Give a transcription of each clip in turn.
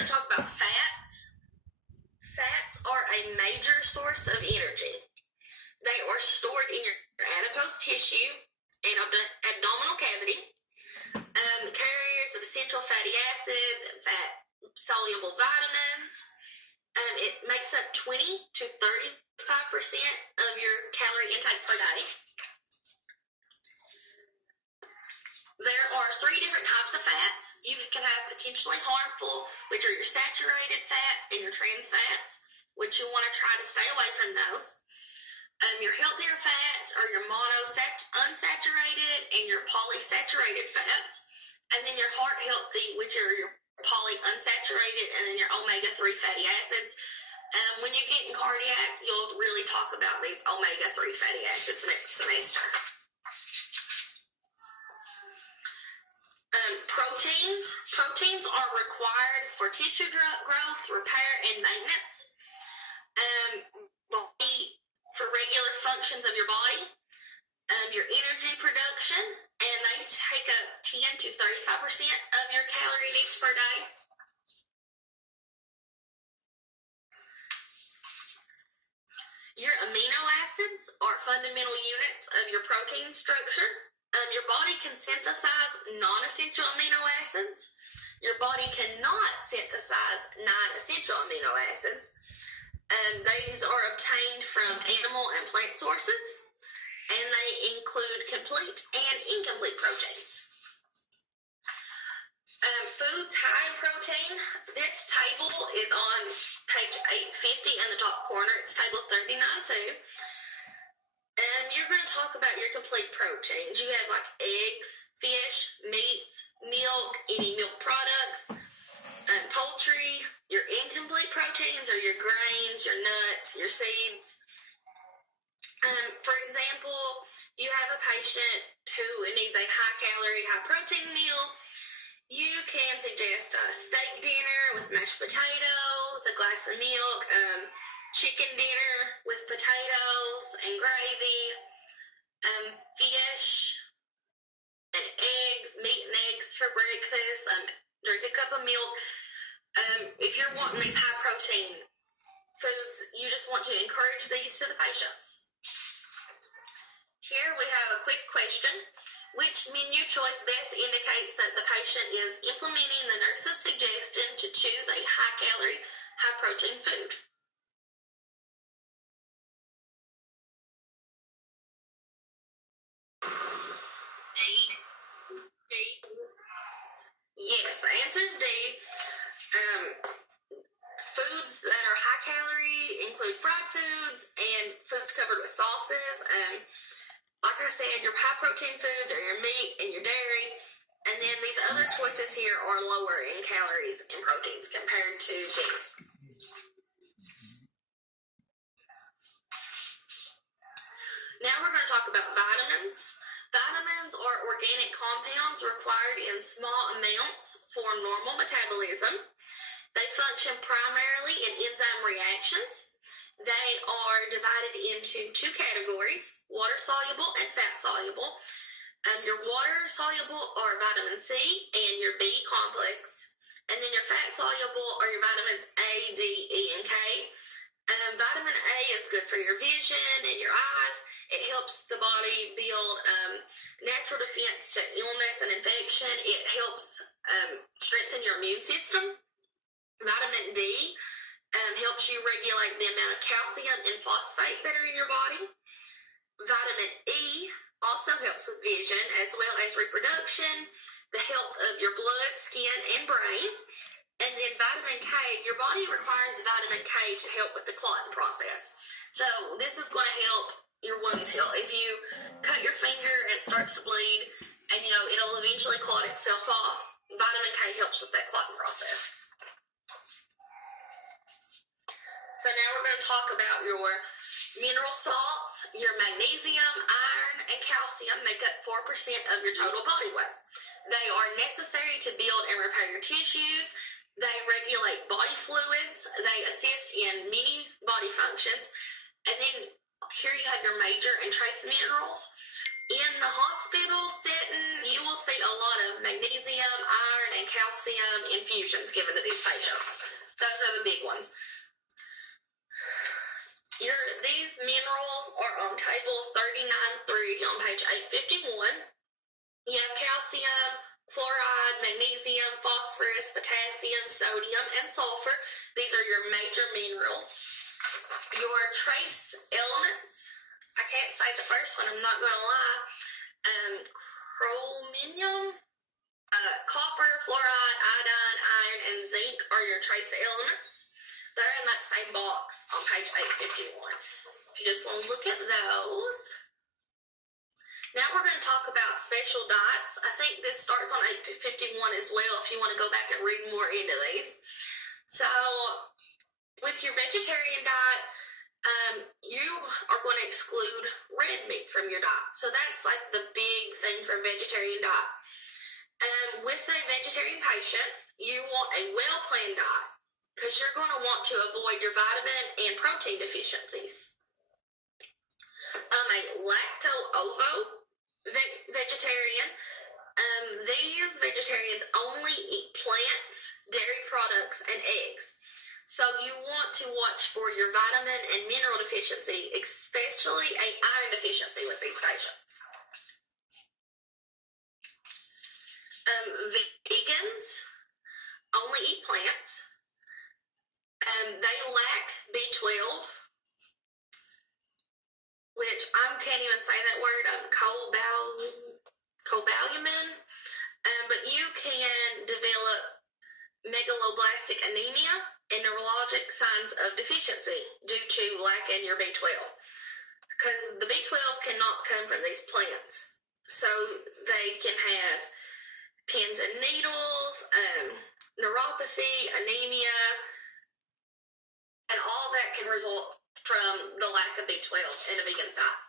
going to talk about fats. Fats are a major source of energy. They are stored in your adipose tissue and abdominal cavity. Carriers of essential fatty acids and fat-soluble vitamins. It makes up 20 to 35% of your calorie intake per day. There are 3 different types of fats. You can have potentially harmful, which are your saturated fats and your trans fats, which you want to try to stay away from those. Your healthier fats are your unsaturated and your polysaturated fats. And then your heart healthy, which are your polyunsaturated, and then your omega-3 fatty acids. When you get in cardiac, you'll really talk about these omega-3 fatty acids next semester. Proteins are required for tissue growth, repair, and maintenance. For regular functions of your body, your energy production, and they take up 10 to 35% of your calorie needs per day. Your amino acids are fundamental units of your protein structure. Your body can synthesize non-essential amino acids. Your body cannot synthesize non-essential amino acids. These are obtained from animal and plant sources, and they include complete and incomplete proteins. Foods high in protein. This table is on page 850 in the top corner. It's table 39 too. And you're going to talk about your complete proteins. You have like eggs, fish, meats, milk, any milk products, poultry. Your incomplete proteins are your grains, your nuts, your seeds. For example, you have a patient who needs a high-calorie, high-protein meal. You can suggest a steak dinner with mashed potatoes, a glass of milk, chicken dinner with potatoes and gravy, fish and eggs, meat and eggs for breakfast, drink a cup of milk. If you're wanting these high-protein foods, you just want to encourage these to the patients. Here we have a quick question. Which menu choice best indicates that the patient is implementing the nurse's suggestion to choose a high-calorie, high-protein food? D. Yes, the answer is D. Foods that are high-calorie include fried foods and foods covered with sauces. Like I said, your high-protein foods are your meat and your dairy. And then these other choices here are lower in calories and proteins compared to D. Now we're going to talk about vitamins. Vitamins are organic compounds required in small amounts for normal metabolism. They function primarily in enzyme reactions. They are divided into 2 categories, water-soluble and fat-soluble. Your water-soluble are vitamin C and your B complex. And then your fat-soluble are your vitamins A, D, E, and K. Vitamin A is good for your vision and your eyes. It helps the body build natural defense to illness and infection. It helps strengthen your immune system. Vitamin D helps you regulate the amount of calcium and phosphate that are in your body. Vitamin E also helps with vision as well as reproduction, the health of your blood, skin, and brain. And then vitamin K, your body requires vitamin K to help with the clotting process. So this is going to help your wounds heal. If you cut your finger and it starts to bleed, and it'll eventually clot itself off, vitamin K helps with that clotting process. So now we're going to talk about your mineral salts. Your magnesium, iron, and calcium make up 4% of your total body weight. They are necessary to build and repair your tissues. They regulate body fluids. They assist in many body functions. And then here you have your major and trace minerals. In the hospital setting, you will see a lot of magnesium, iron, and calcium infusions given to these patients. Those are the big ones. These minerals are on table 39-3 on page 851. You have calcium, chloride, magnesium, phosphorus, potassium, sodium, and sulfur. These are your major minerals. Your trace elements, I can't say the first one, I'm not going to lie. Chromium, copper, fluoride, iodine, iron, and zinc are your trace elements. They're in that same box on page 851. If you just want to look at those. Now we're going to talk about special diets. I think this starts on 851 as well if you want to go back and read more into these. So with your vegetarian diet, you are going to exclude red meat from your diet. So that's like the big thing for a vegetarian diet. With a vegetarian patient, you want a well-planned diet because you're going to want to avoid your vitamin and protein deficiencies. A lacto-ovo vegetarian, these vegetarians only eat plants, dairy products, and eggs. So you want to watch for your vitamin and mineral deficiency, especially a iron deficiency with these patients. Vegans only eat plants. They lack B12, which I can't even say that word, cobalamin. But you can develop megaloblastic anemia and neurologic signs of deficiency due to lacking your B12. Because the B12 cannot come from these plants. So they can have pins and needles, neuropathy, anemia, and all that can result from the lack of B12 in a vegan diet.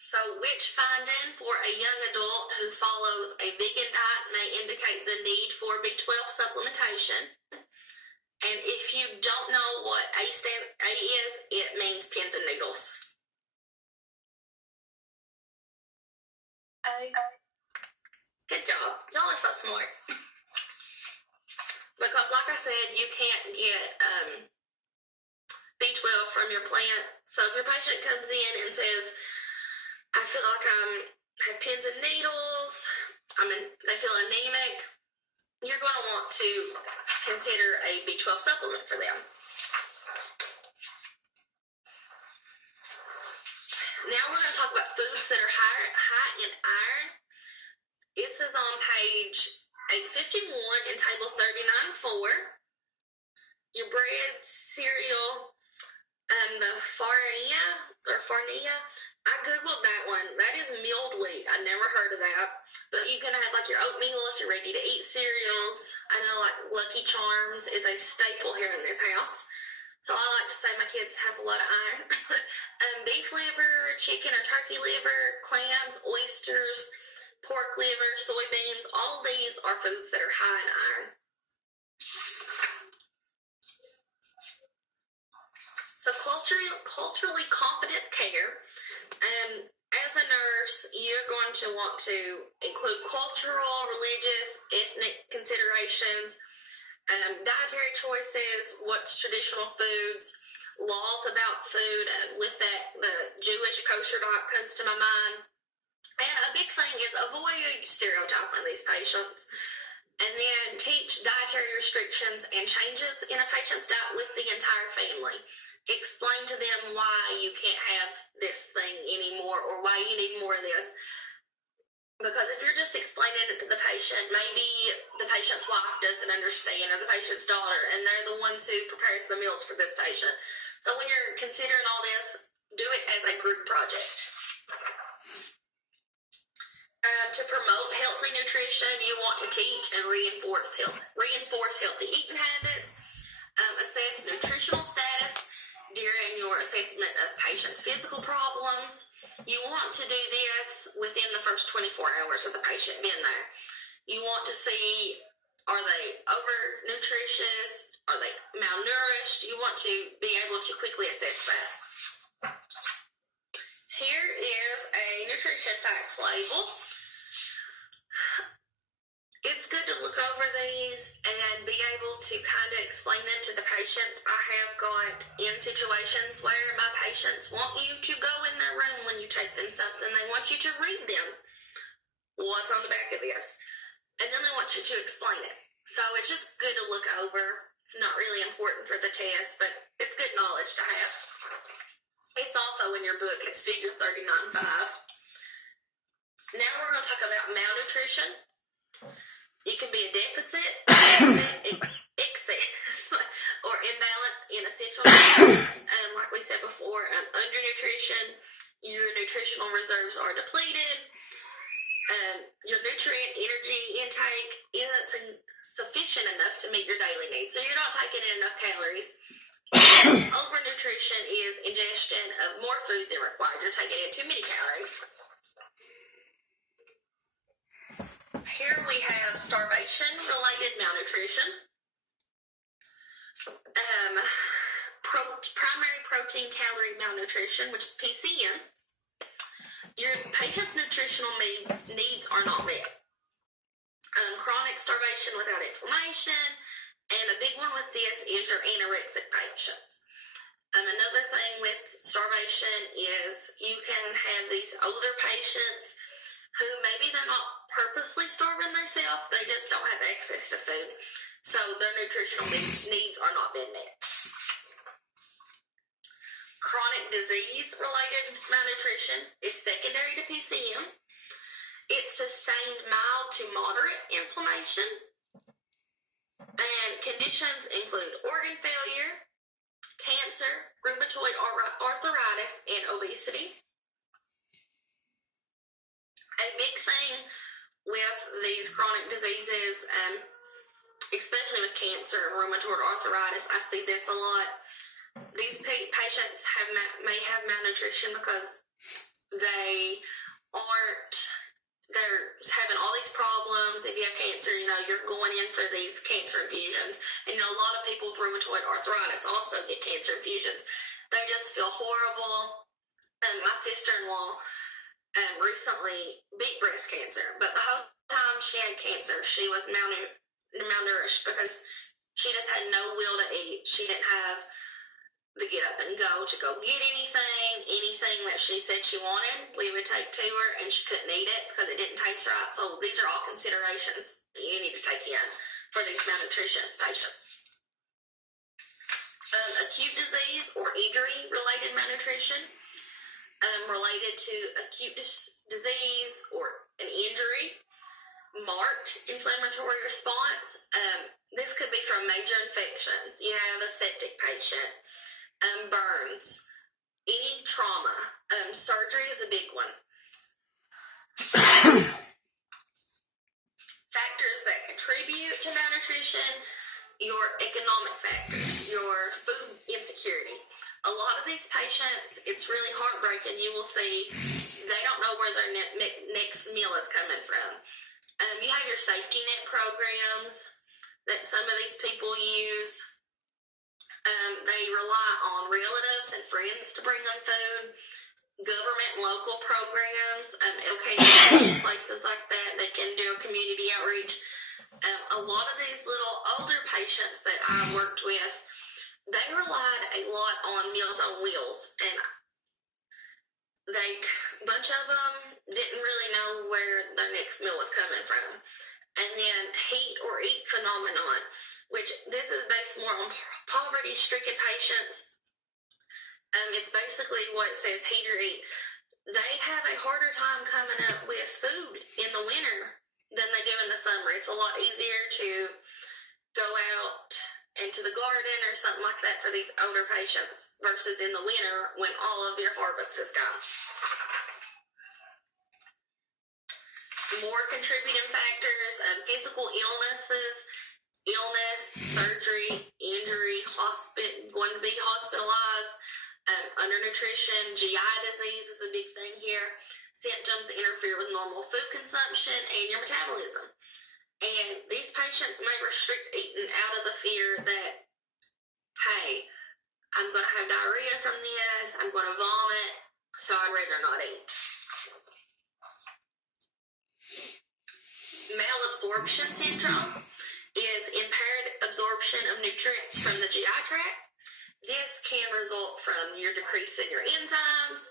So which finding for a young adult who follows a vegan diet may indicate the need for B12 supplementation? And if you don't know what A is, it means pins and needles. Good job. Y'all are so smart. Because like I said, you can't get B12 from your plant. So if your patient comes in and says, I feel like I have pins and needles, they feel anemic, you're going to want to consider a B12 supplement for them. Now we're going to talk about foods that are high in iron. This is on page 851 in table 39-4. Your bread, cereal, the farnea. I googled that one. That is milled wheat. I never heard of that. But you can have like your oatmeals, your ready-to-eat cereals. I know like Lucky Charms is a staple here in this house. So I like to say my kids have a lot of iron. Beef liver, chicken or turkey liver, clams, oysters, pork liver, soybeans, all of these are foods that are high in iron. So culturally competent care. As a nurse, you're going to want to include cultural, religious, ethnic considerations, dietary choices, what's traditional foods, laws about food, and with that, the Jewish kosher diet comes to my mind. And a big thing is avoid stereotyping these patients, and then teach dietary restrictions and changes in a patient's diet with the entire family. Explain to them why you can't have this thing anymore or why you need more of this. Because if you're just explaining it to the patient, maybe the patient's wife doesn't understand or the patient's daughter, and they're the ones who prepares the meals for this patient. So when you're considering all this, do it as a group project. To promote healthy nutrition, you want to teach and reinforce healthy eating habits, assess nutritional status during your assessment of patients' physical problems. You want to do this within the first 24 hours of the patient being there. You want to see, are they over-nutritious? Are they malnourished? You want to be able to quickly assess that. Here is a nutrition facts label. It's good to look over these and be able to kind of explain them to the patients. I have got in situations where my patients want you to go in their room when you take them something. They want you to read them. What's on the back of this? And then they want you to explain it. So it's just good to look over. It's not really important for the test, but it's good knowledge to have. It's also in your book. It's figure 39.5. Now we're going to talk about malnutrition. You can be a deficit, excess, or imbalance in essential nutrients. Like we said before, undernutrition, your nutritional reserves are depleted. Your nutrient energy intake isn't sufficient enough to meet your daily needs. So you're not taking in enough calories. Overnutrition is ingestion of more food than required. You're taking in too many calories. Here we have starvation-related malnutrition. Primary protein calorie malnutrition, which is PCM. Your patient's nutritional needs are not met. Chronic starvation without inflammation, and a big one with this is your anorexic patients. Another thing with starvation is you can have these older patients who maybe they're not purposely starving themselves, they just don't have access to food. So their nutritional needs are not being met. Chronic disease-related malnutrition is secondary to PCM. It's sustained mild to moderate inflammation. And conditions include organ failure, cancer, rheumatoid arthritis, and obesity. A big thing with these chronic diseases, especially with cancer and rheumatoid arthritis, I see this a lot. These patients may have malnutrition because they're having all these problems. If you have cancer, you're going in for these cancer infusions. And a lot of people with rheumatoid arthritis also get cancer infusions. They just feel horrible. My sister-in-law recently beat breast cancer, but the whole time she had cancer, she was malnourished because she just had no will to eat. She didn't have the get up and go to go get anything that she said she wanted, we would take to her, and she couldn't eat it because it didn't taste right. So these are all considerations that you need to take in for these malnutritious patients. Acute disease or injury-related malnutrition, related to acute disease or an injury, marked inflammatory response. This could be from major infections. You have a septic patient, burns, any trauma. Surgery is a big one. Factors that contribute to malnutrition, your economic factors, your food insecurity. A lot of these patients, it's really heartbreaking. You will see they don't know where their next meal is coming from. You have your safety net programs that some of these people use. They rely on relatives and friends to bring them food. Government and local programs, LKD, places like that can do a community outreach. A lot of these little older patients that I worked with, they relied a lot on Meals on Wheels, and a bunch of them didn't really know where their next meal was coming from. And then heat or eat phenomenon, which this is based more on poverty-stricken patients. It's basically what it says, heat or eat. They have a harder time coming up with food in the winter than they do in the summer. It's a lot easier to go out into the garden or something like that for these older patients versus in the winter when all of your harvest is gone. More contributing factors, physical illnesses, surgery, injury, going to be hospitalized, undernutrition, GI disease is a big thing here. Symptoms interfere with normal food consumption and your metabolism. And these patients may restrict eating out of the fear that hey, I'm going to have diarrhea from this, I'm going to vomit, so I'd rather not eat. Malabsorption syndrome is impaired absorption of nutrients from the GI tract. This can result from your decrease in your enzymes,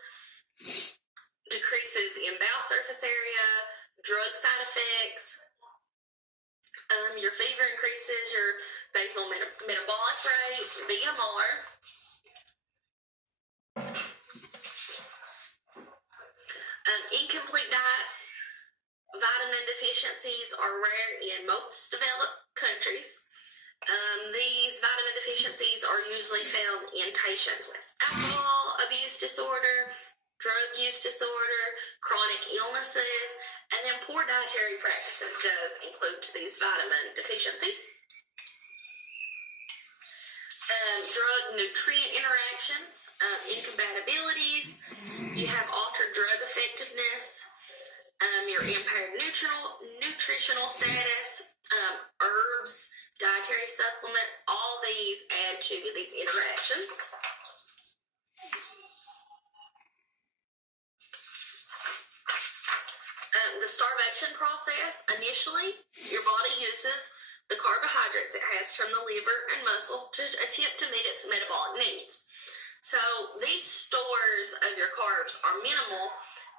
decreases in bowel surface area, drug side effects. Your fever increases your basal metabolic rate, BMR. Incomplete diets. Vitamin deficiencies are rare in most developed countries. These vitamin deficiencies are usually found in patients with alcohol abuse disorder, drug use disorder, chronic illnesses, and then poor dietary practices does include these vitamin deficiencies. Drug-nutrient interactions, incompatibilities, you have altered drug effectiveness, your impaired nutritional status, herbs, dietary supplements, all these add to these interactions. The starvation process, initially, your body uses the carbohydrates it has from the liver and muscle to attempt to meet its metabolic needs. So these stores of your carbs are minimal,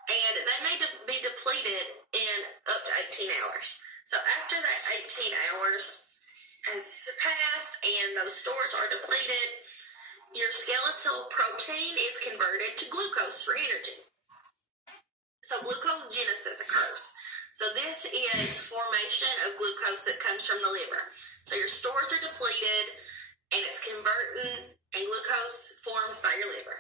and they may be depleted in up to 18 hours. So after that 18 hours has passed and those stores are depleted, your skeletal protein is converted to glucose for energy. So glucogenesis occurs. So this is formation of glucose that comes from the liver. So your stores are depleted and it's converting, and glucose forms by your liver.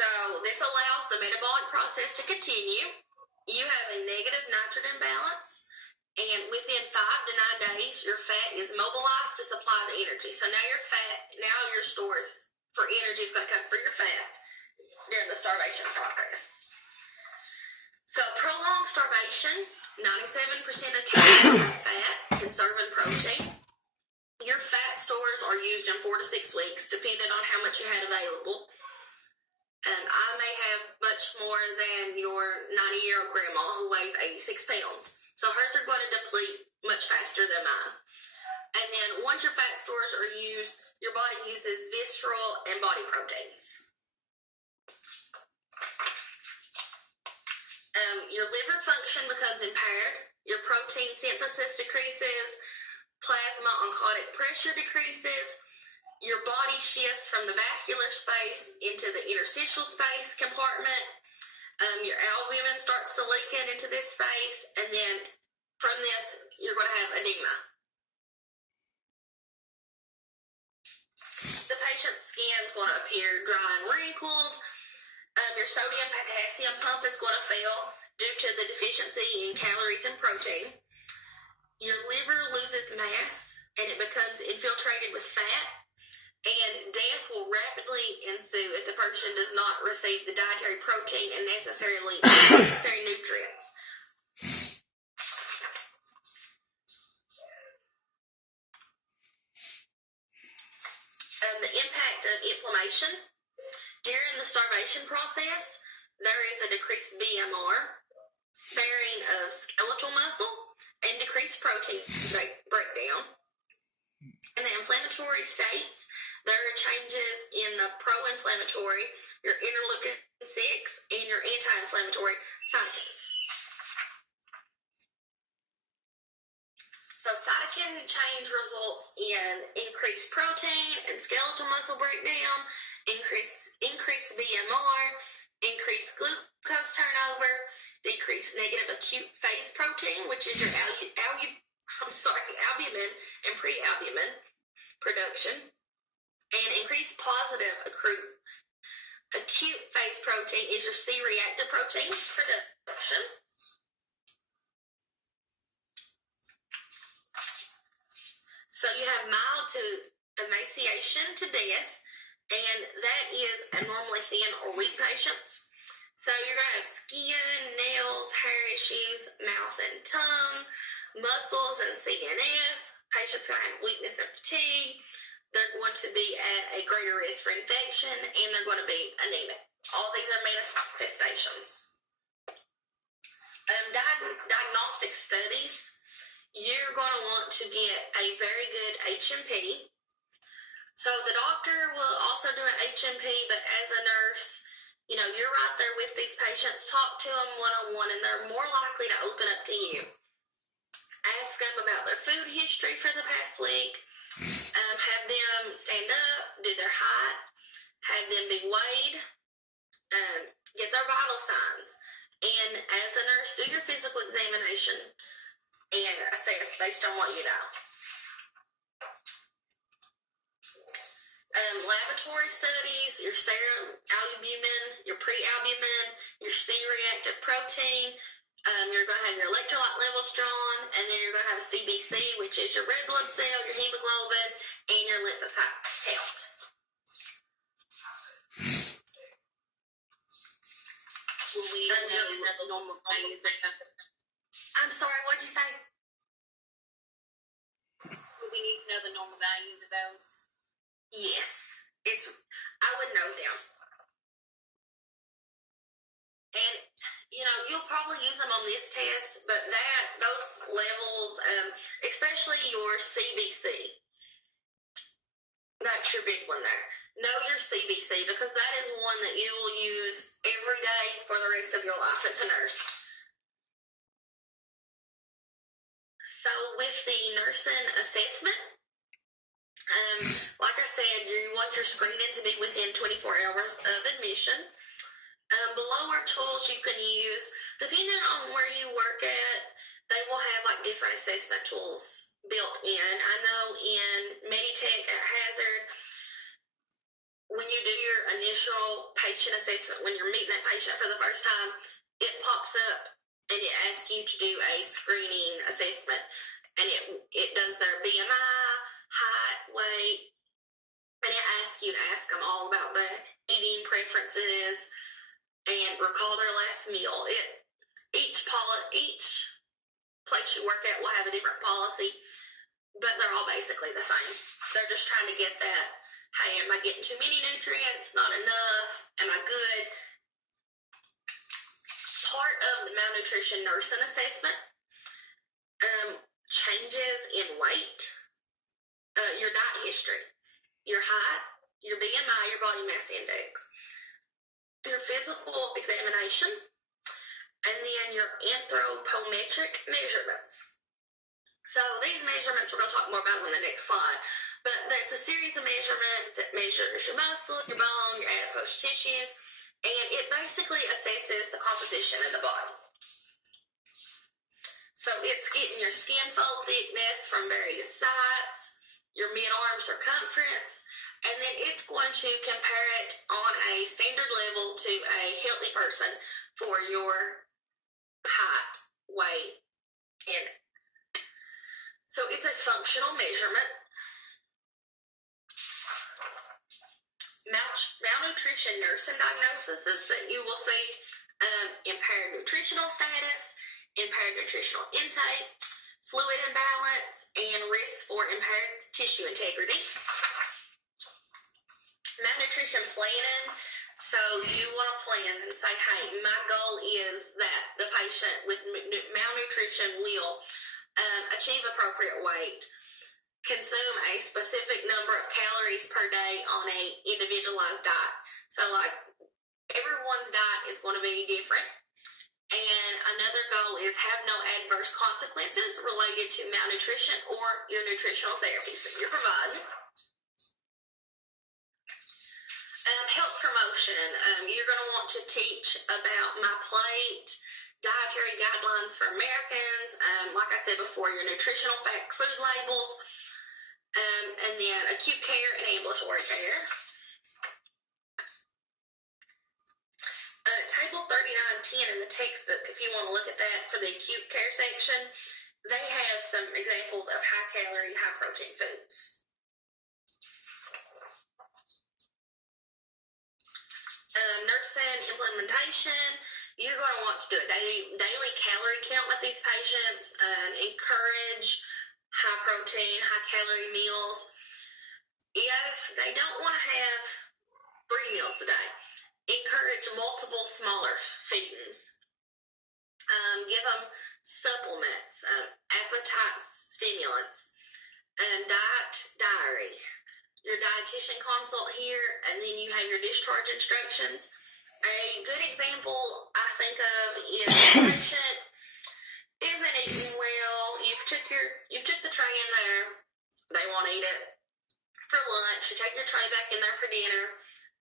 So this allows the metabolic process to continue. You have a negative nitrogen balance, and within 5 to 9 days, your fat is mobilized to supply the energy. So now your stores for energy is going to come from your fat during the starvation progress. So prolonged starvation, 97% of calories are fat, conserving protein. Your fat stores are used in 4 to 6 weeks, depending on how much you had available. I may have much more than your 90-year-old grandma who weighs 86 pounds. So hers are going to deplete much faster than mine. And then once your fat stores are used, your body uses visceral and body proteins. Your liver function becomes impaired. Your protein synthesis decreases. Plasma oncotic pressure decreases. Your body shifts from the vascular space into the interstitial space compartment. Your albumin starts to leak into this space, and then from this, you're going to have edema. The patient's skin is going to appear dry and wrinkled. Your sodium-potassium pump is going to fail due to the deficiency in calories and protein. Your liver loses mass, and it becomes infiltrated with fat. And death will rapidly ensue if the person does not receive the dietary protein and necessary nutrients. The impact of inflammation. During the starvation process, there is a decreased BMR, sparing of skeletal muscle, and decreased protein breakdown. In the inflammatory states, there are changes in the pro-inflammatory, your interleukin-6, and your anti-inflammatory cytokines. So cytokine change results in increased protein and skeletal muscle breakdown, increased BMR, increased glucose turnover, decreased negative acute phase protein, which is your albumin and prealbumin production, and increased positive acute phase protein is your C-reactive protein production. So you have mild to emaciation to death, and that is abnormally thin or weak patients. So you're going to have skin, nails, hair issues, mouth and tongue, muscles and CNS, patients are going to have weakness and fatigue. They're going to be at a greater risk for infection, and they're going to be anemic. All these are manifestations. Diagnostic studies, you're going to want to get a very good H&P. So the doctor will also do an H&P, but as a nurse, you're right there with these patients. Talk to them one-on-one, and they're more likely to open up to you. Ask them about their food history for the past week. Have them stand up, do their height, have them be weighed, get their vital signs. And as a nurse, do your physical examination and assess based on what you know. Laboratory studies, your serum albumin, your pre-albumin, your C-reactive protein. You're going to have your electrolyte levels drawn, and then you're going to have a CBC, which is your red blood cell, your hemoglobin, and your lymphocyte count. Will we know another normal values of those? I'm sorry, what'd you say? Will we need to know the normal values of those? Yes, I would know them. And, you'll probably use them on this test, but those levels, especially your CBC, that's your big one there. Know your CBC, because that is one that you will use every day for the rest of your life as a nurse. So with the nursing assessment, like I said, you want your screening to be within 24 hours of admission. Below are tools you can use. Depending on where you work at, they will have different assessment tools built in. I know in Meditech at Hazard, when you do your initial patient assessment, when you're meeting that patient for the first time, it pops up and it asks you to do a screening assessment. And it does their BMI, height, weight, and it asks you to ask them all about the eating preferences and recall their last meal. Each place you work at will have a different policy, but they're all basically the same. They're just trying to get that, hey, am I getting too many nutrients? Not enough? Am I good? Part of the malnutrition nursing assessment, changes in weight, your diet history, your height, your BMI, your body mass index, your physical examination, and then your anthropometric measurements. So these measurements, we're going to talk more about them on the next slide, but that's a series of measurements that measures your muscle, your bone, your adipose tissues, and it basically assesses the composition of the body. So it's getting your skin fold thickness from various sites, your mid-arm circumference, and then it's going to compare it on a standard level to a healthy person for your height, weight, and so it's a functional measurement. Malnutrition nursing diagnoses that you will see impaired nutritional status, impaired nutritional intake, fluid imbalance, and risks for impaired tissue integrity. Malnutrition planning, so you want to plan and say, hey, my goal is that the patient with malnutrition will achieve appropriate weight, consume a specific number of calories per day on a individualized diet. So everyone's diet is going to be different. And another goal is have no adverse consequences related to malnutrition or your nutritional therapies that you're providing. Health promotion. You're going to want to teach about My Plate, dietary guidelines for Americans, like I said before, your nutritional fact food labels, and then acute care and ambulatory care. Table 3910 in the textbook, if you want to look at that for the acute care section, they have some examples of high-calorie, high-protein foods. Nursing implementation, you're going to want to do a daily calorie count with these patients, encourage high protein, high calorie meals. If they don't want to have 3 meals a day, encourage multiple smaller feedings. Give them supplements, appetite stimulants, diet diary, your dietitian consult here, and then you have your discharge instructions. A good example I think of is a patient isn't eating well. You've took the tray in there. They want to eat it for lunch. You take the tray back in there for dinner.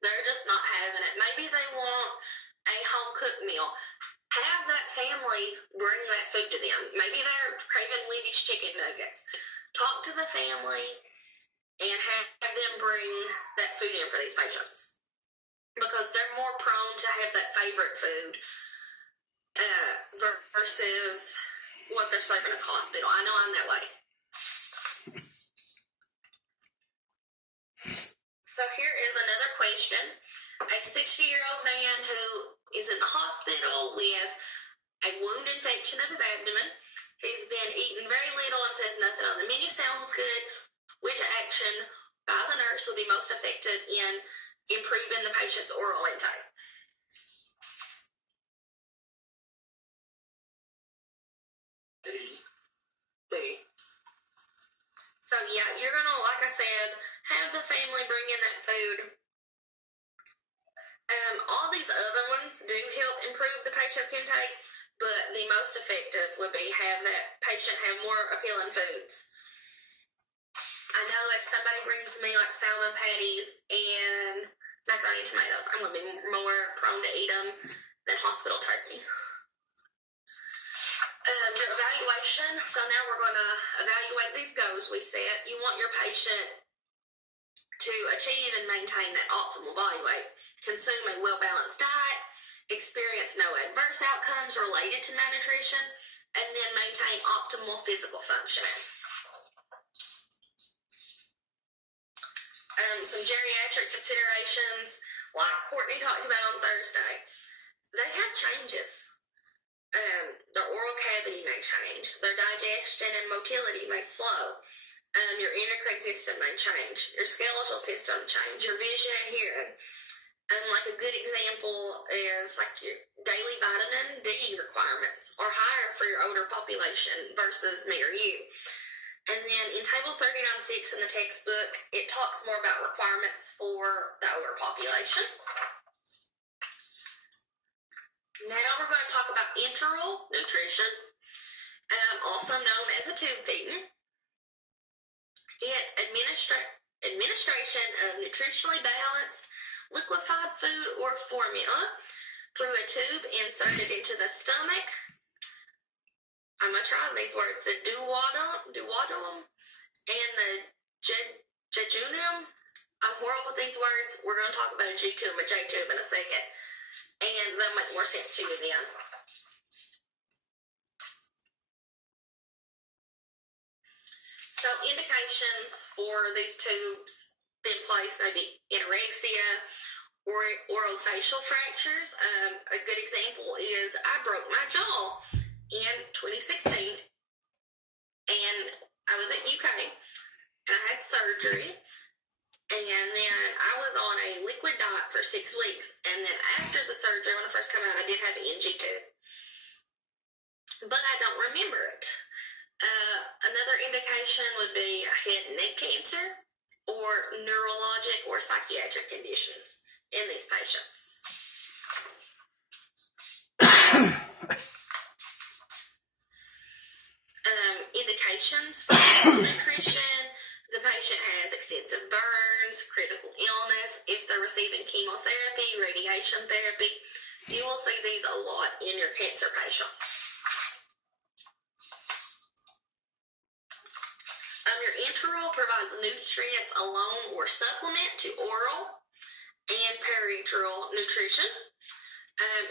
They're just not having it. Maybe they want a home cooked meal. Have that family bring that food to them. Maybe they're craving Wendy's chicken nuggets. Talk to the family and have them bring that food in for these patients, because they're more prone to have that favorite food versus what they're serving at the hospital. I know I'm that way. So here is another question. A 60-year-old man who is in the hospital with a wound infection of his abdomen. He's been eating very little and says nothing on the menu sounds good. Which action by the nurse would be most effective in improving the patient's oral intake? D. So yeah, you're gonna, like I said, have the family bring in that food. All these other ones do help improve the patient's intake, but the most effective would be have that patient have more appealing foods. I know if somebody brings me like salmon patties and macaroni and tomatoes, I'm going to be more prone to eat them than hospital turkey. Your evaluation. So now we're going to evaluate these goals we set. You want your patient to achieve and maintain that optimal body weight, consume a well-balanced diet, experience no adverse outcomes related to malnutrition, and then maintain optimal physical function. Some geriatric considerations, like Courtney talked about on Thursday, they have changes. Their oral cavity may change, their digestion and motility may slow. Your endocrine system may change, your skeletal system change, your vision and hearing. Like a good example is like your daily vitamin D requirements are higher for your older population versus me or you. And then in table 39.6 in the textbook, it talks more about requirements for the older population. Now we're going to talk about enteral nutrition, also known as a tube feeding. It's administration of nutritionally balanced liquefied food or formula through a tube inserted into the stomach. I'm going to try these words. The duodenum and the jejunum. I'm horrible with these words. We're going to talk about a G-tube and a J-tube in a second, and they'll make more sense to you then. So indications for these tubes in place may be anorexia or orofacial fractures. A good example is I broke my jaw in 2016, and I was at UK, and I had surgery, and then I was on a liquid diet for 6 weeks, and then after the surgery, when I first came out, I did have an NG tube, but I don't remember it. Another indication would be head and neck cancer or neurologic or psychiatric conditions in these patients. Indications for nutrition. The patient has extensive burns, critical illness. If they're receiving chemotherapy, radiation therapy, you will see these a lot in your cancer patients. Your enteral provides nutrients alone or supplement to oral and perienteral nutrition.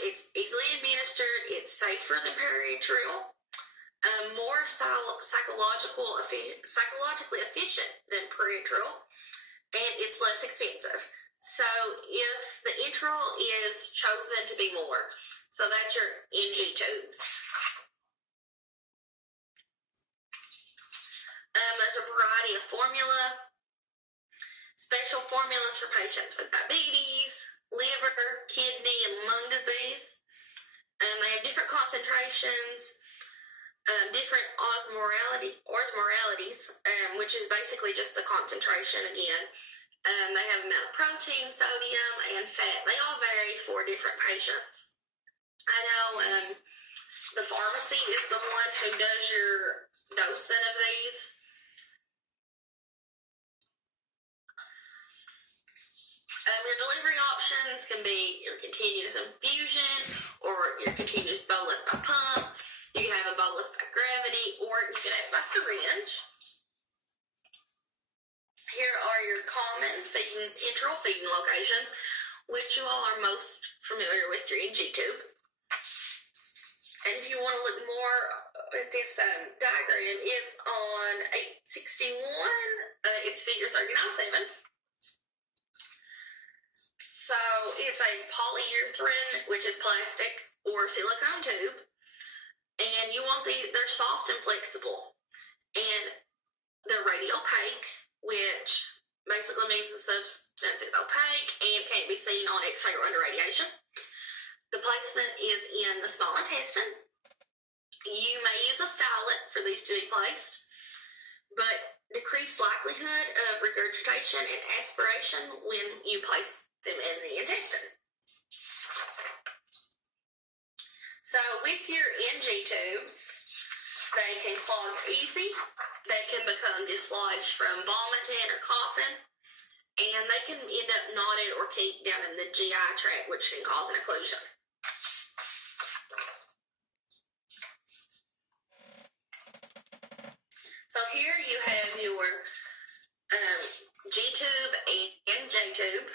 It's easily administered. It's safer than perienteral. More psychologically efficient than parenteral, and it's less expensive. So if the enteral is chosen to be more, so that's your NG tubes. There's a variety of formula, special formulas for patients with diabetes, liver, kidney, and lung disease. They have different concentrations, different osmolarities, which is basically just the concentration again. They have amount of protein, sodium, and fat. They all vary for different patients. I know the pharmacy is the one who does your dosing of these. Your delivery options can be your continuous infusion or your continuous bolus by pump. You can have a bolus by gravity, or you can have by syringe. Here are your common enteral feeding locations, which you all are most familiar with, your NG tube. And if you want to look more at this diagram, it's on 861. It's figure 39.7. So it's a polyurethane, which is plastic, or silicone tube. And you want they're soft and flexible. And they're radiopaque, which basically means the substance is opaque and can't be seen on X-ray or under radiation. The placement is in the small intestine. You may use a stylet for these to be placed, but decreased likelihood of regurgitation and aspiration when you place them in the intestine. So with your NG tubes, they can clog easy, they can become dislodged from vomiting or coughing, and they can end up knotted or kinked down in the GI tract, which can cause an occlusion. So here you have your G-tube and J-tube.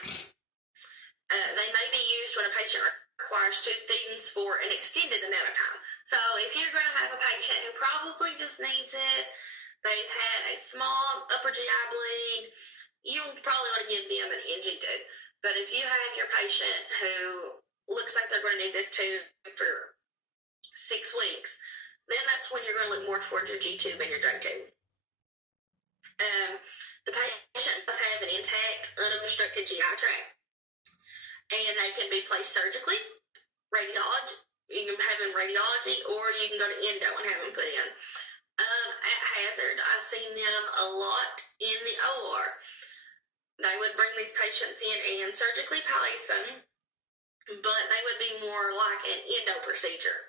They may be used when a patient requires tube feedings for an extended amount of time. So if you're going to have a patient who probably just needs it, they've had a small upper GI bleed, you'll probably want to give them an NG tube. But if you have your patient who looks like they're going to need this tube for 6 weeks, then that's when you're going to look more towards your G-tube and your J-tube. The patient must have an intact, unobstructed GI tract, and they can be placed surgically, radiology. You can have them radiology, or you can go to endo and have them put in. At hazard, I've seen them a lot in the OR. They would bring these patients in and surgically place them, but they would be more like an endo procedure.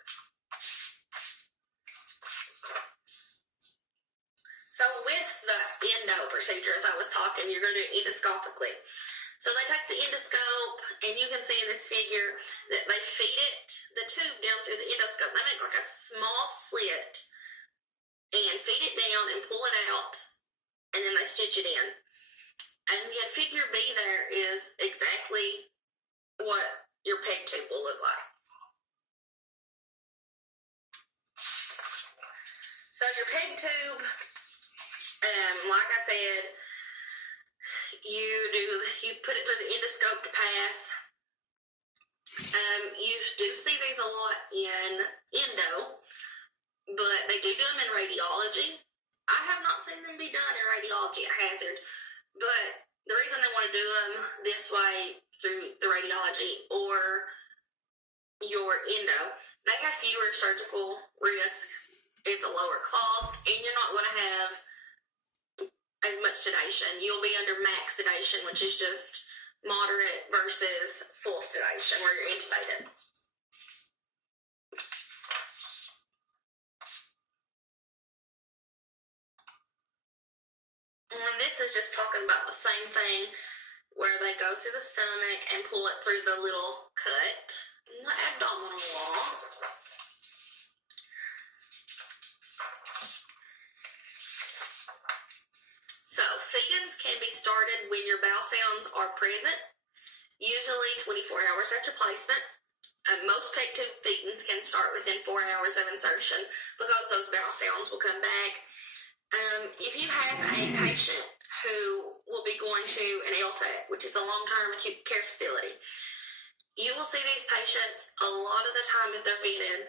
So with the endo procedure, as I was talking, you're going to do it endoscopically. So they take the endoscope, and you can see in this figure that they feed it, the tube down through the endoscope. They make like a small slit and feed it down and pull it out, and then they stitch it in. And then figure B there is exactly what your PEG tube will look like. So your PEG tube, like I said, you put it through the endoscope to pass. You do see these a lot in endo, but they do them in radiology. I have not seen them be done in radiology at hazard, but the reason they want to do them this way through the radiology or your endo, they have fewer surgical risk. It's a lower cost, and you're not going to have as much sedation. You'll be under max sedation, which is just moderate versus full sedation where you're intubated. And this is just talking about the same thing where they go through the stomach and pull it through the little cut in the abdominal wall. So, feedings can be started when your bowel sounds are present, usually 24 hours after placement. Most PEG tube feedings can start within 4 hours of insertion because those bowel sounds will come back. If you have a patient who will be going to an LTAC, which is a long-term acute care facility, you will see these patients a lot of the time if they're feeding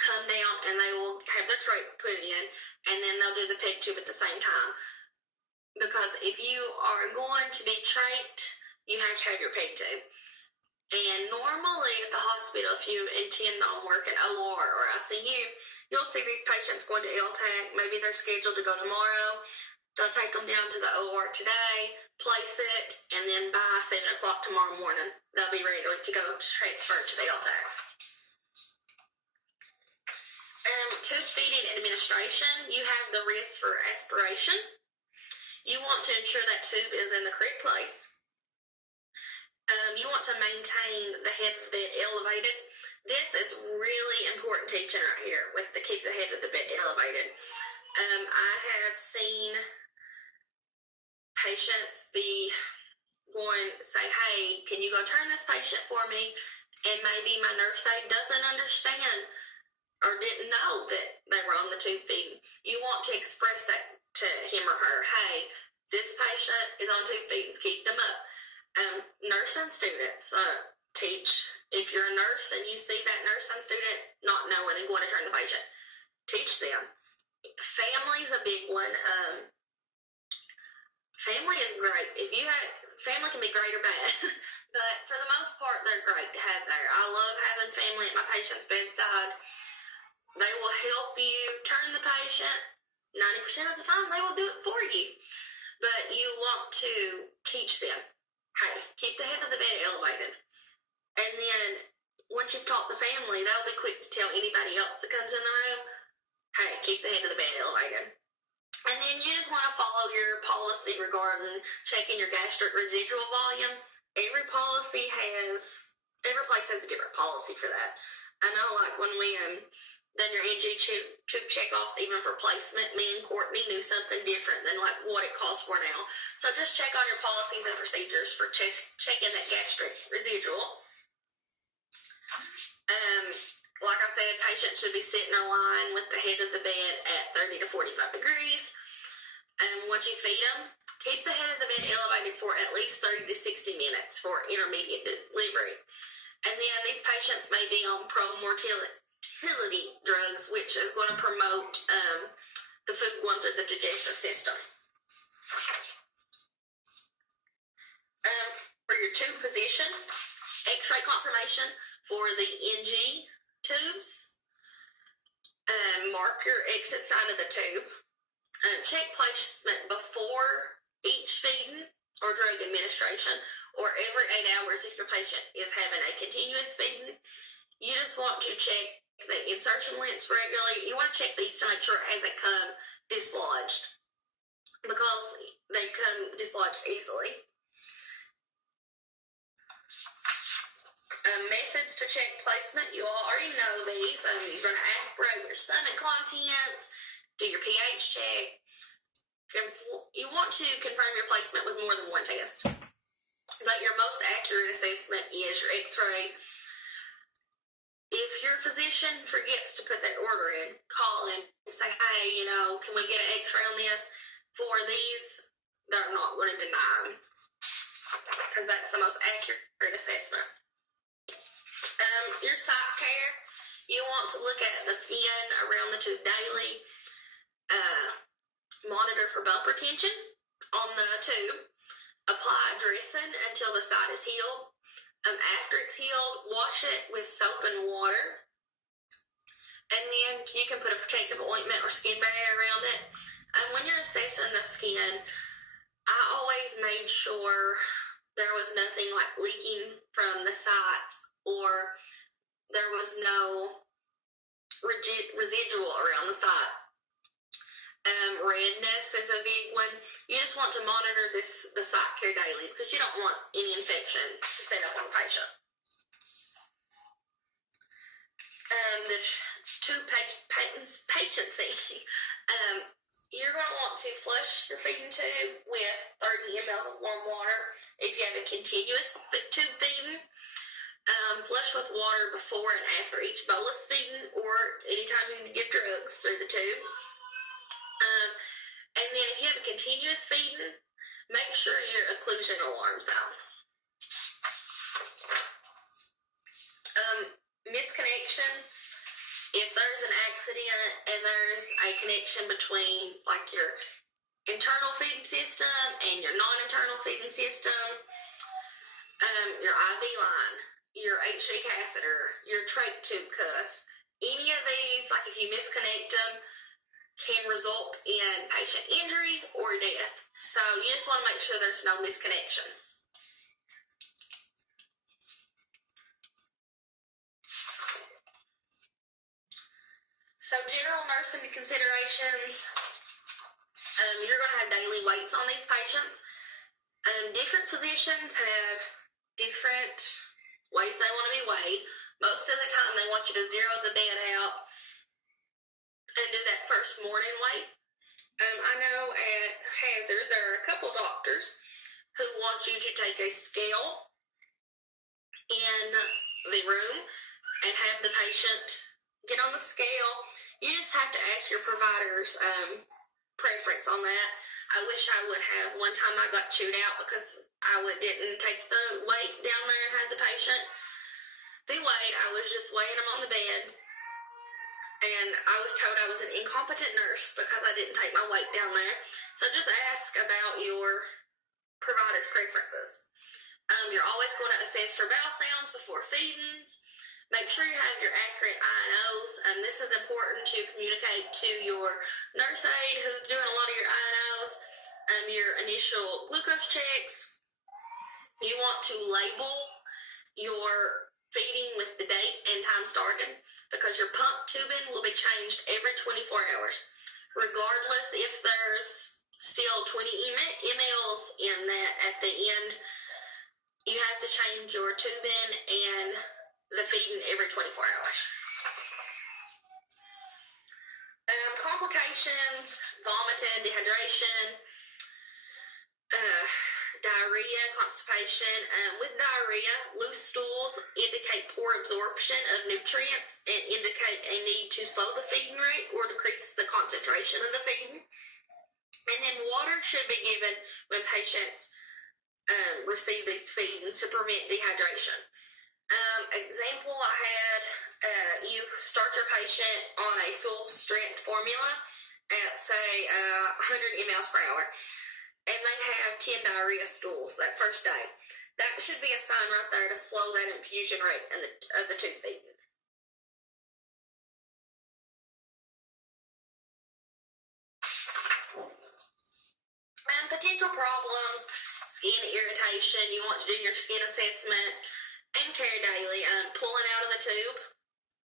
come down and they will have their trach put in and then they'll do the peg tube at the same time. Because if you are going to be tracked, you have to have your peg tube. And normally at the hospital, if you intend on working OR or ICU, you'll see these patients going to LTAC. Maybe they're scheduled to go tomorrow. They'll take them down to the OR today, place it, and then by 7 o'clock tomorrow morning, they'll be ready to go transfer to the LTAC. Tube feeding administration, you have the wrist for aspiration. You want to ensure that tube is in the correct place. You want to maintain the head of the bed elevated. This is really important teaching right here with the keep the head of the bed elevated. I have seen patients be going say, hey, can you go turn this patient for me? And maybe my nurse aide doesn't understand or didn't know that they were on the tube feeding. You want to express that to him or her. Hey, this patient is on tube feedings. Keep them up. Nursing students teach. If you're a nurse and you see that nursing student not knowing and going to turn the patient, teach them. Family's a big one. Family is great. Family can be great or bad, but for the most part, they're great to have there. I love having family at my patient's bedside. They will help you turn the patient. 90% of the time, they will do it for you. But you want to teach them, hey, keep the head of the bed elevated. And then once you've taught the family, they'll be quick to tell anybody else that comes in the room, hey, keep the head of the bed elevated. And then you just want to follow your policy regarding checking your gastric residual volume. Every place has a different policy for that. I know, like when we done your NG tube checkoffs, even for placement, me and Courtney knew something different than like what it costs for now. So just check on your policies and procedures for checking that gastric residual. Like I said, patients should be sitting in line with the head of the bed at 30 to 45 degrees. Once you feed them, keep the head of the bed elevated for at least 30 to 60 minutes for intermediate delivery. And then these patients may be on pro-motility drugs, which is going to promote the food going through the digestive system. For your tube position, X-ray confirmation for the NG tubes. Mark your exit side of the tube. Check placement before each feeding or drug administration, or every 8 hours if your patient is having a continuous feeding. You just want to check the insertion lengths regularly. You want to check these to make sure it hasn't come dislodged, because they come dislodged easily. Methods to check placement, you all already know these. You're going to aspirate your stomach contents, do your pH check. You want to confirm your placement with more than one test, but your most accurate assessment is your X-ray. If your physician forgets to put that order in, call him and say, hey, can we get an X-ray on this? For these, they're not going to deny them, because that's the most accurate assessment. Your site care, you want to look at the skin around the tube daily, monitor for bump retention on the tube, apply dressing until the site is healed. After it's healed, wash it with soap and water, and then you can put a protective ointment or skin barrier around it. When you're assessing the skin, I always made sure there was nothing like leaking from the site, or there was no residual around the site. Redness is a big one. You just want to monitor the site care daily, because you don't want any infection to set up on a patient. The tube patency. You're going to want to flush your feeding tube with 30 ml of warm water if you have a continuous tube feeding. Flush with water before and after each bolus feeding, or anytime you give drugs through the tube. And then if you have a continuous feeding, make sure your occlusion alarm's out. Misconnection. if there's an accident and there's a connection between like your internal feeding system and your non-internal feeding system, your IV line, your HG catheter, your trach tube cuff, any of these, like if you misconnect them, can result in patient injury or death. So you just want to make sure there's no misconnections. So general nursing considerations, you're going to have daily weights on these patients. Different physicians have different ways they want to be weighed. Most of the time they want you to zero the bed out and do that first morning weight. I know at Hazard there are a couple doctors who want you to take a scale in the room and have the patient get on the scale. You just have to ask your provider's preference on that. I wish I would have. One time I got chewed out because I didn't take the weight down there and had the patient be weighed. I was just weighing them on the bed. And I was told I was an incompetent nurse because I didn't take my weight down there. So just ask about your provider's preferences. You're always going to assess for bowel sounds before feedings. Make sure you have your accurate I&Os. This is important to communicate to your nurse aide who's doing a lot of your I&Os. Your initial glucose checks. You want to label your feeding with the date and time started because your pump tubing will be changed every 24 hours. Regardless if there's still 20 mLs in that at the end, you have to change your tubing and the feeding every 24 hours. Complications, vomiting, dehydration, diarrhea, constipation. With diarrhea, loose stools indicate poor absorption of nutrients and indicate a need to slow the feeding rate or decrease the concentration of the feeding. And then water should be given when patients receive these feedings to prevent dehydration. Example I had, you start your patient on a full strength formula at say 100 mLs per hour. And they have 10 diarrhea stools that first day. That should be a sign right there to slow that infusion rate of the tube feeding. Potential problems, skin irritation. You want to do your skin assessment and care daily. Pulling out of the tube.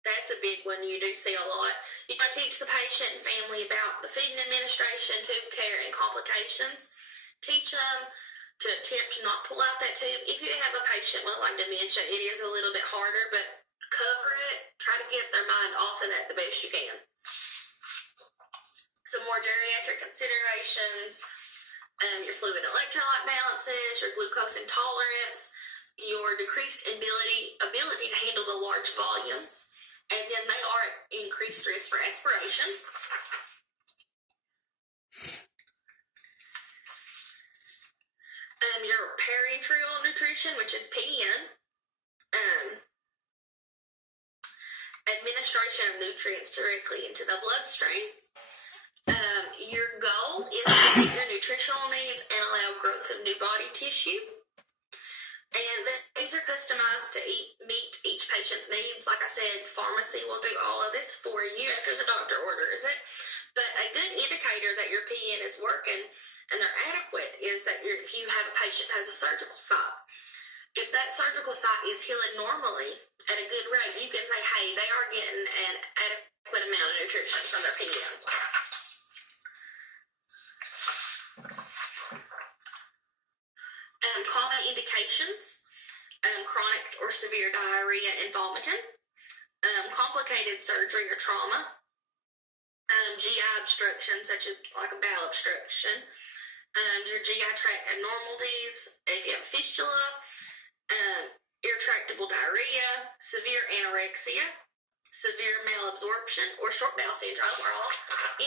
That's a big one you do see a lot. You want to teach the patient and family about the feeding administration, tube care, and complications. Teach them to attempt to not pull out that tube. If you have a patient with like dementia, it is a little bit harder, but cover it. Try to get their mind off of that the best you can. Some more geriatric considerations, your fluid electrolyte balances, your glucose intolerance, your decreased ability to handle the large volumes, and then they are at increased risk for aspiration. Your parenteral nutrition, which is PN, administration of nutrients directly into the bloodstream. Your goal is to meet your nutritional needs and allow growth of new body tissue. And these are customized to meet each patient's needs. Like I said, pharmacy will do all of this for you after the doctor orders it. But a good indicator that your PN is working and they're adequate is that if you have a patient who has a surgical site, if that surgical site is healing normally at a good rate, you can say, hey, they are getting an adequate amount of nutrition from their PN. Common indications, chronic or severe diarrhea and vomiting, complicated surgery or trauma, GI obstruction such as like a bowel obstruction, your GI tract abnormalities, if you have fistula, irretractable diarrhea, severe anorexia, severe malabsorption, or short bowel syndrome are all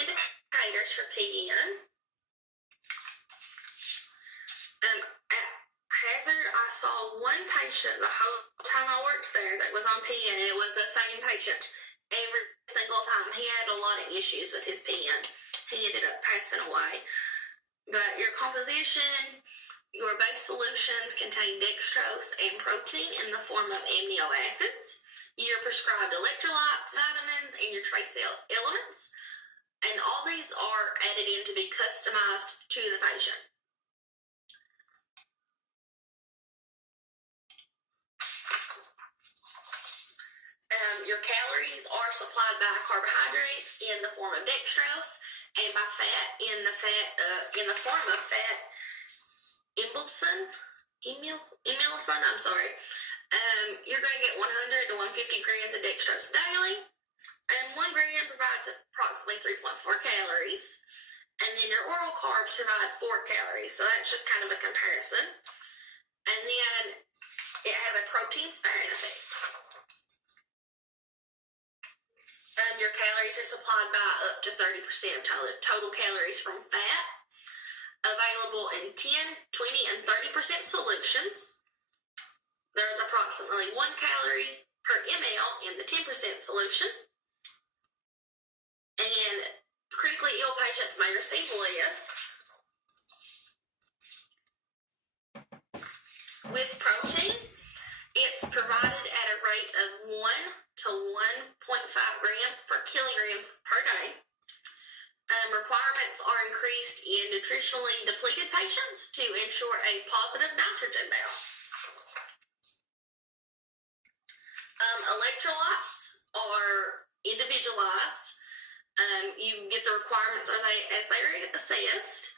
indicators for PN. At Hazard, I saw one patient the whole time I worked there that was on PN, and it was the same patient every time. He had a lot of issues with his pen. He ended up passing away. But your composition, your base solutions contain dextrose and protein in the form of amino acids. Your prescribed electrolytes, vitamins, and your trace elements. And all these are added in to be customized to the patient. Your calories are supplied by carbohydrates in the form of dextrose and by fat in the form of fat emulsin. I'm sorry. You're going to get 100 to 150 grams of dextrose daily, and 1 gram provides approximately 3.4 calories, and then your oral carbs provide 4 calories. So that's just kind of a comparison. And then it has a protein sparing effect. Your calories are supplied by up to 30% of total calories from fat, available in 10, 20, and 30% solutions. There is approximately 1 calorie per ml in the 10% solution. And critically ill patients may receive less. With protein, it's provided at a rate of 1 to 1.5 grams per kilograms per day. Requirements are increased in nutritionally depleted patients to ensure a positive nitrogen balance. Electrolytes are individualized. You get the requirements as they are assessed.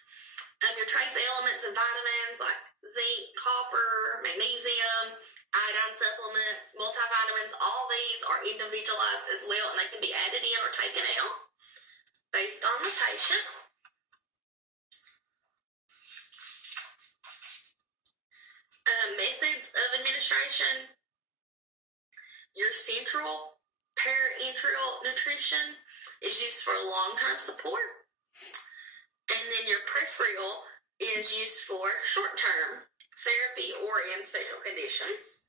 Your trace elements and vitamins like zinc, copper, magnesium, iodine supplements, multivitamins, all these are individualized as well, and they can be added in or taken out based on the patient. Methods of administration. Your central parenteral nutrition is used for long-term support. And then your peripheral is used for short-term therapy or in special conditions.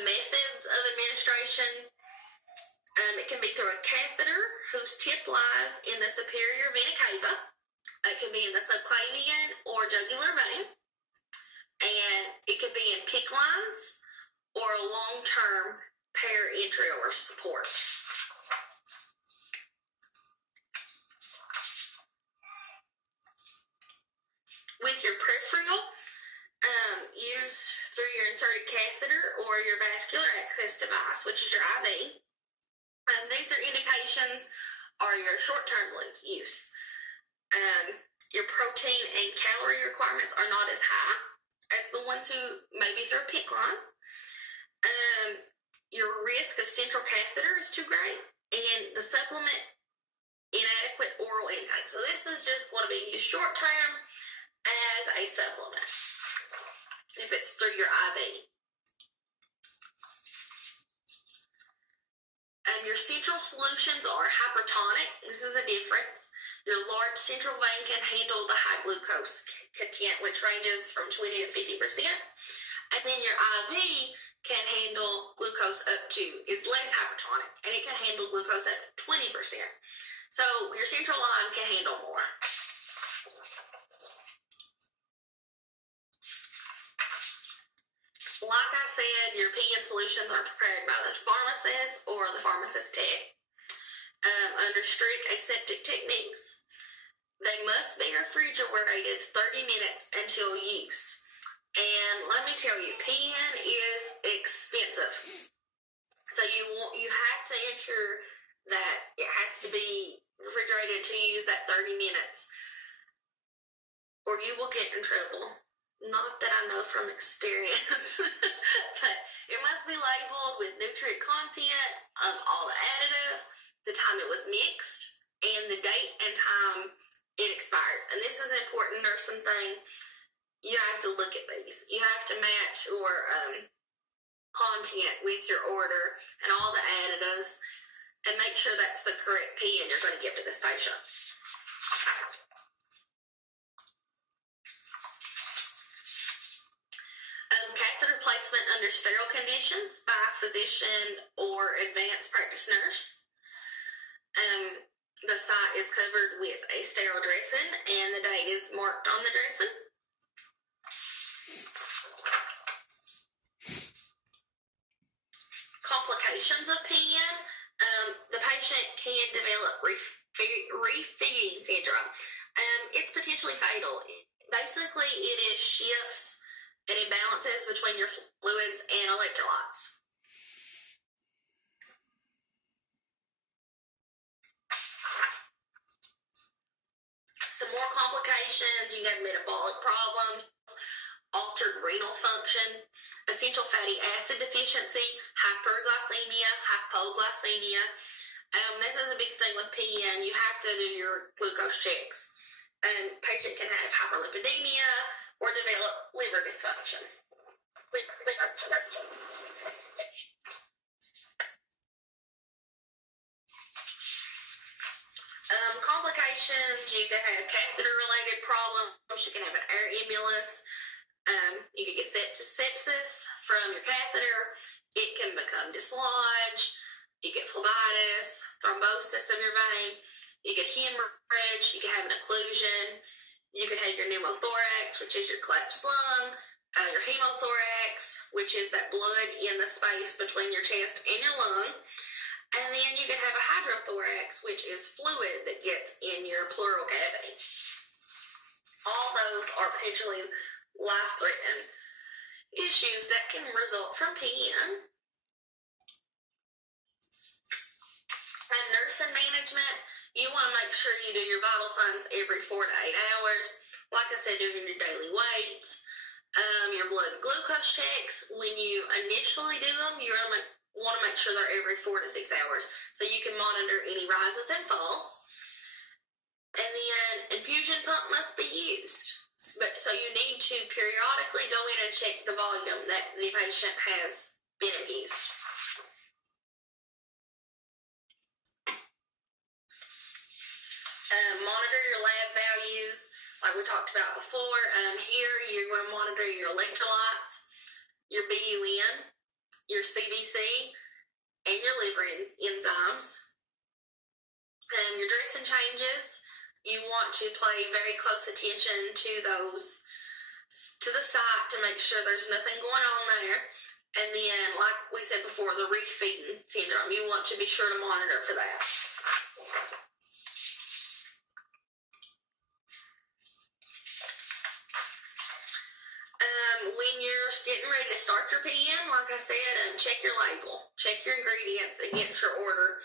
Methods of administration. It can be through a catheter whose tip lies in the superior vena cava. It can be in the subclavian or jugular vein. And it could be in PICC lines or long-term parenteral support. With your peripheral, use through your inserted catheter or your vascular access device, which is your IV. These are indications are your short-term use. Your protein and calorie requirements are not as high as the ones who may be through a PICC line. Your risk of central catheter is too great, and the supplement inadequate oral intake. So this is just going to be used short-term as a supplement if it's through your IV. Your central solutions are hypertonic. This is a difference. Your large central vein can handle the high glucose content, which ranges from 20 to 50%. And then your IV can handle glucose is less hypertonic, and it can handle glucose up to 20%. So your central line can handle more. Like I said, your PN solutions are prepared by the pharmacist or the pharmacist tech under strict aseptic techniques. They must be refrigerated 30 minutes until use. And let me tell you, PN is expensive. So you have to ensure that it has to be refrigerated to use that 30 minutes, or you will get in trouble. Not that I know from experience, but it must be labeled with nutrient content, all the additives, the time it was mixed, and the date and time it expires. And this is an important nursing thing. You have to look at these. You have to match your content with your order and all the additives and make sure that's the correct PN you're going to give to this patient. under sterile conditions by a physician or advanced practice nurse. The site is covered with a sterile dressing, and the date is marked on the dressing. Complications of PN. The patient can develop refeeding syndrome. It's potentially fatal. Basically, it is shifts and imbalances between your fluids and electrolytes. Some more complications, you have metabolic problems, altered renal function, essential fatty acid deficiency, hyperglycemia, hypoglycemia. This is a big thing with PN. You have to do your glucose checks. Patient can have hyperlipidemia or develop liver dysfunction. Complications, you can have catheter-related problems, you can have an air embolus, you can get sepsis from your catheter, it can become dislodged, you get phlebitis, thrombosis of your vein, you get hemorrhage, you can have an occlusion, you can have your pneumothorax, which is your collapsed lung, your hemothorax, which is that blood in the space between your chest and your lung, and then you can have a hydrothorax, which is fluid that gets in your pleural cavity. All those are potentially life-threatening issues that can result from PN. And nursing management, you want to make sure you do your vital signs every 4 to 8 hours. Like I said, doing your daily weights, your blood glucose checks. When you initially do them, you're going to want to make sure they're every 4 to 6 hours so you can monitor any rises and falls. And then infusion pump must be used. So you need to periodically go in and check the volume that the patient has been infused. Monitor your lab values, like we talked about before. Here you're going to monitor your electrolytes, your BUN, your CBC, and your liver enzymes. Your dressing changes, you want to pay very close attention to those, to the site to make sure there's nothing going on there. And then, like we said before, the refeeding syndrome, you want to be sure to monitor for that. When you're getting ready to start your PN, like I said, check your label, check your ingredients against your order.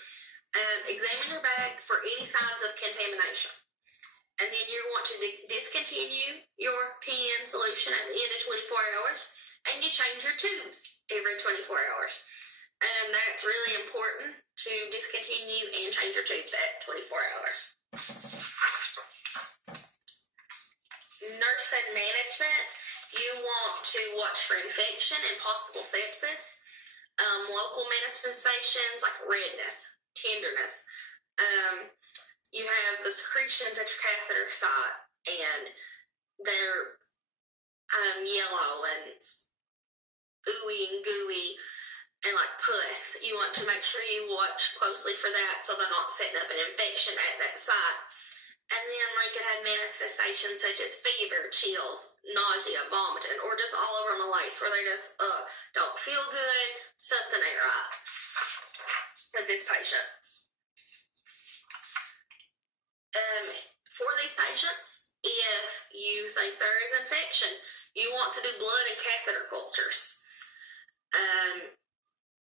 Examine your bag for any signs of contamination. And then you want to discontinue your PN solution at the end of 24 hours, and you change your tubes every 24 hours. And that's really important to discontinue and change your tubes at 24 hours. Nursing management, you want to watch for infection and possible sepsis, local manifestations like redness, tenderness. You have the secretions at your catheter site, and they're yellow and ooey and gooey and like pus. You want to make sure you watch closely for that so they're not setting up an infection at that site. And then they can have manifestations such as fever, chills, nausea, vomiting, or just all over malaise where they just don't feel good, something ain't right with this patient. For these patients, if you think there is infection, you want to do blood and catheter cultures.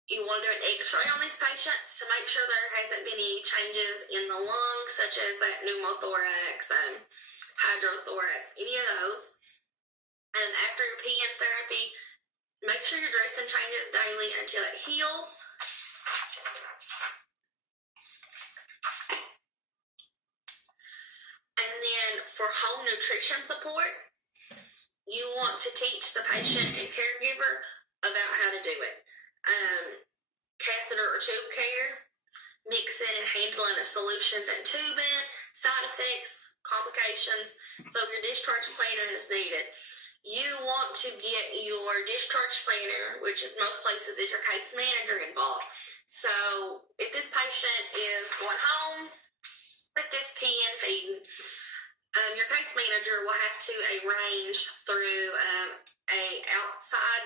You want to do an x-ray on these patients to make sure there hasn't been any changes in the lungs, such as that pneumothorax, hydrothorax, any of those. And after your PN therapy, make sure your dressing changes daily until it heals. And then for home nutrition support, you want to teach the patient and caregiver about how to do it. Catheter or tube care, mixing and handling of solutions and tubing, side effects, complications, so your discharge planning is needed. you want to get your discharge planner, which is most places is your case manager, involved. So if this patient is going home with this PN feeding, your case manager will have to arrange through a outside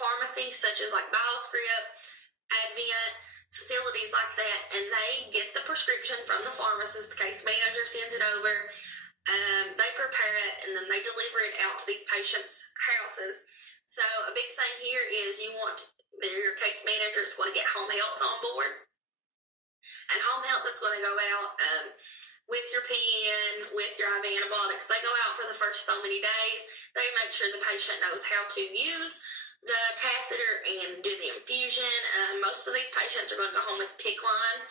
pharmacy, such as like BioScript, Advent, facilities like that, and they get the prescription from the pharmacist. The case manager sends it over. They prepare it, and then they deliver it out to these patients' houses. So a big thing here is you want your case manager is going to get home health on board, and home health is going to go out with your PN, with your IV antibiotics. They go out for the first so many days. They make sure the patient knows how to use the catheter and do the infusion. Most of these patients are going to go home with PICC line.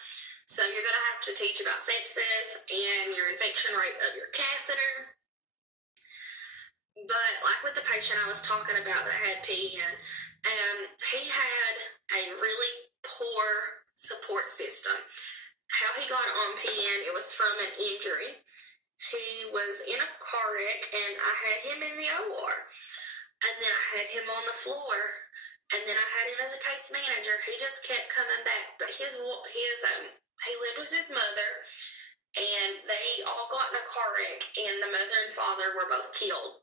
So you're going to have to teach about sepsis and your infection rate of your catheter. But like with the patient I was talking about that had PN, he had a really poor support system. How he got on PN, it was from an injury. He was in a car wreck, and I had him in the OR. And then I had him on the floor, and then I had him as a case manager. He just kept coming back. But he lived with his mother, and they all got in a car wreck, and the mother and father were both killed.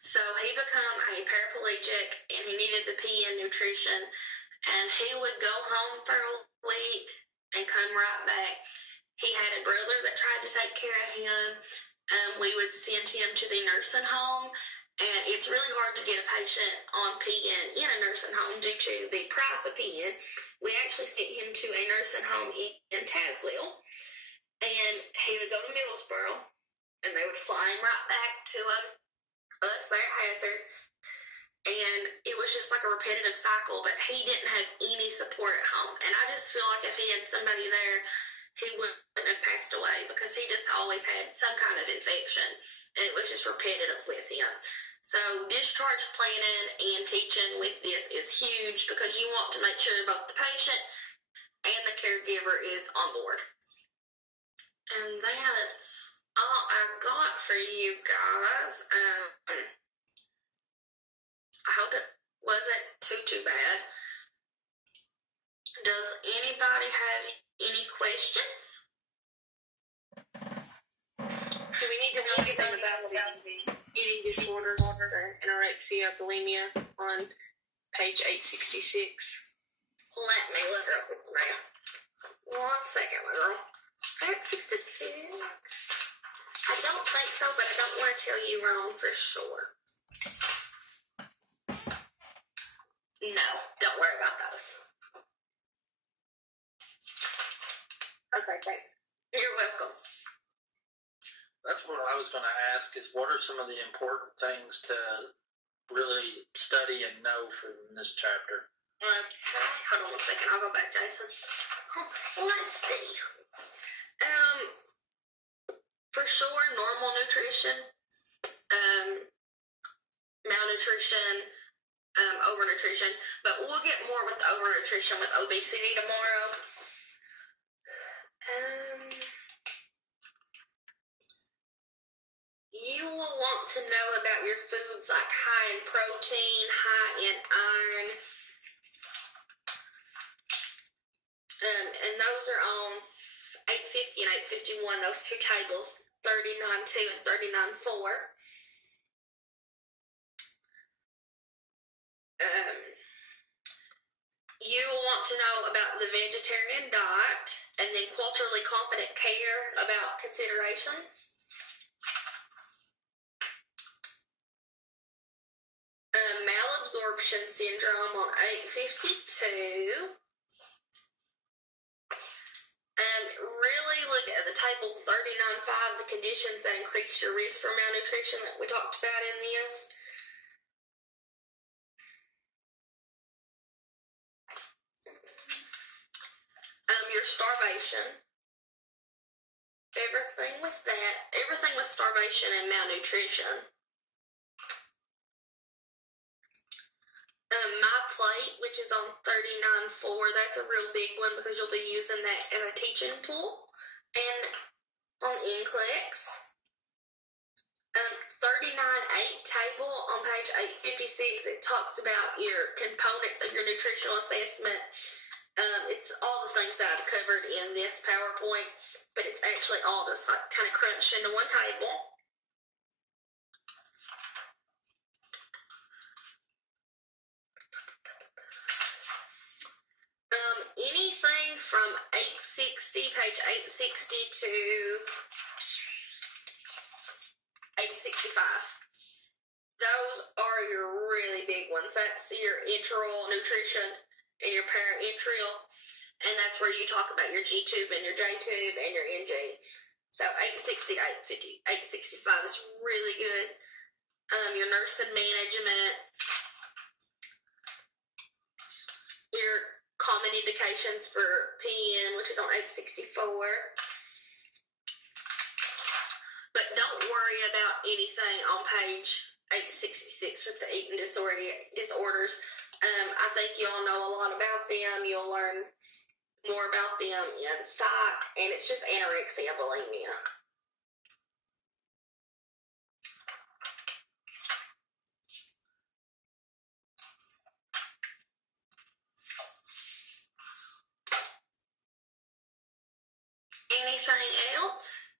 So he became a paraplegic, and he needed the PN nutrition, and he would go home for a week and come right back. He had a brother that tried to take care of him. We would send him to the nursing home, and it's really hard to get a patient on PN in a nursing home due to the price of PN. We actually sent him to a nursing home in Tazewell, and he would go to Middlesboro, and they would fly him right back to us there at Hazard. And it was just like a repetitive cycle, but he didn't have any support at home. And I just feel like if he had somebody there, he wouldn't have passed away, because he just always had some kind of infection, and it was just repetitive with him. So discharge planning and teaching with this is huge, because you want to make sure both the patient and the caregiver is on board. And that's all I got for you guys. I hope it wasn't too bad. Does anybody have any questions? Do we need to know anything about the eating disorders or anorexia, bulimia on page 866? Let me look up this now. 1 second, my girl. 866. I don't think so, but I don't want to tell you wrong for sure. No, don't worry about those. Okay, thanks. You're welcome. That's what I was going to ask, is what are some of the important things to really study and know from this chapter? Okay, hold on 1 second. I'll go back, Jason. Let's see. For sure, normal nutrition, malnutrition, overnutrition, but we'll get more with overnutrition with obesity tomorrow. You will want to know about your foods like high in protein, high in iron, and those are on 850 and 851, those two tables, 39.2 and 39.4. You will want to know about the vegetarian diet, and then culturally competent care about considerations. Malabsorption syndrome on 852. Really look at the table 39.5, the conditions that increase your risk for malnutrition that we talked about in this. Your starvation. Everything with starvation and malnutrition. My plate, which is on 39.4, that's a real big one because you'll be using that as a teaching tool. And on NCLEX, 39.8 table on page 856, it talks about your components of your nutritional assessment. It's all the things that I've covered in this PowerPoint, but it's actually all just like kind of crunched into one table. Anything from 860, page 860 to 865. Those are your really big ones. That's your enteral nutrition and your paraenteral, and that's where you talk about your G tube and your J tube and your NG. So 860 to 850, 865 is really good. Your nursing management, your common indications for PN, which is on 864. But don't worry about anything on page 866 with the eating disorders. I think you all know a lot about them. You'll learn more about them in psych, and it's just anorexia and bulimia. Anything else?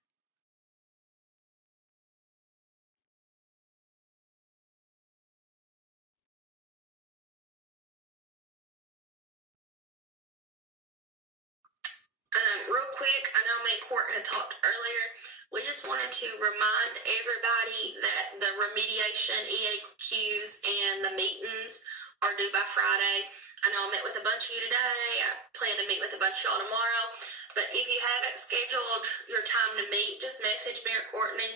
Real quick, I know me and Court had talked earlier. We just wanted to remind everybody that the remediation EAQs and the meetings are due by Friday. I know I met with a bunch of you today. I plan to meet with a bunch of y'all tomorrow. But if you haven't scheduled your time to meet, just message me or Courtney.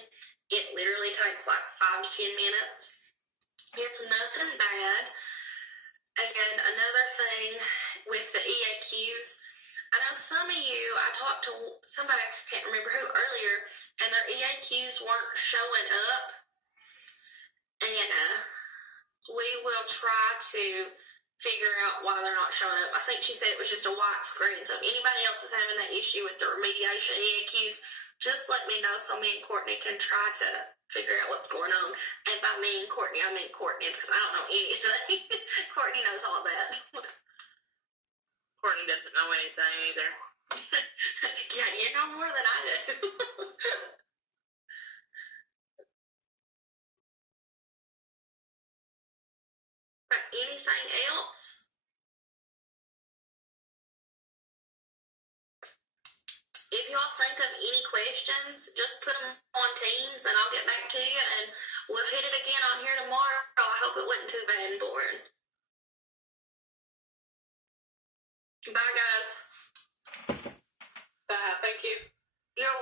It literally takes like 5 to 10 minutes. It's nothing bad. And another thing with the EAQs, I know some of you, I talked to somebody, I can't remember who earlier, and their EAQs weren't showing up. And we will try to figure out why they're not showing up. I think she said it was just a white screen. So if anybody else is having that issue with the remediation EAQs, just let me know so me and Courtney can try to figure out what's going on. And by me and Courtney, I mean Courtney, because I don't know anything. Courtney knows all that. Courtney doesn't know anything either. Yeah, you know more than I do. Anything else? If y'all think of any questions, just put them on Teams and I'll get back to you, and we'll hit it again on here tomorrow. I hope it wasn't too bad and boring. Bye, guys.